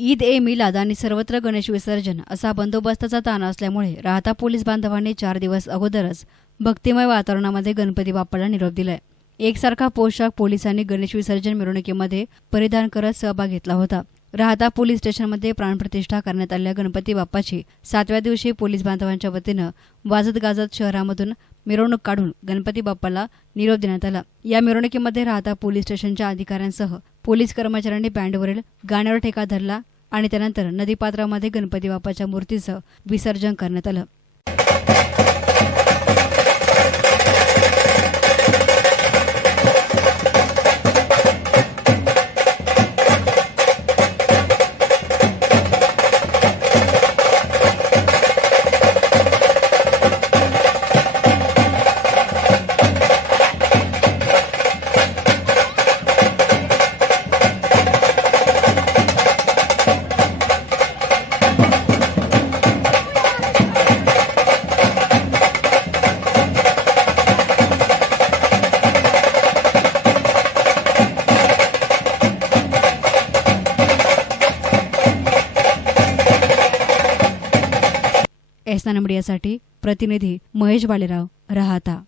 ईद ए मिलाद आणि सर्वत्र गणेश विसर्जन असा बंदोबस्ताचा ताण असल्यामुळे राहता पोलीस बांधवांनी चार दिवस अगोदरच भक्तिमय वातावरणामध्ये गणपती बाप्पाला निरोप दिलाय. एकसारखा पोशाख पोलिसांनी गणेश विसर्जन मिरवणुकीमध्ये परिधान करत सहभाग घेतला होता. राहता पोलीस स्टेशनमध्ये प्राणप्रतिष्ठा करण्यात आलेल्या गणपती बाप्पाची सातव्या दिवशी पोलीस बांधवांच्या वतीनं वाजत गाजत शहरामधून मिरवणूक काढून गणपती बाप्पाला निरोप देण्यात आला. या मिरवणुकीमध्ये राहता पोलीस स्टेशनच्या अधिकाऱ्यांसह पोलीस कर्मचाऱ्यांनी बँडवरील गाण्यावर ठेका धरला आणि त्यानंतर नदीपात्रामध्ये गणपती बाप्पाच्या मूर्तीचं विसर्जन करण्यात आलं. एस मीडियासाठी प्रतिनिधी महेश बालेराव राहता.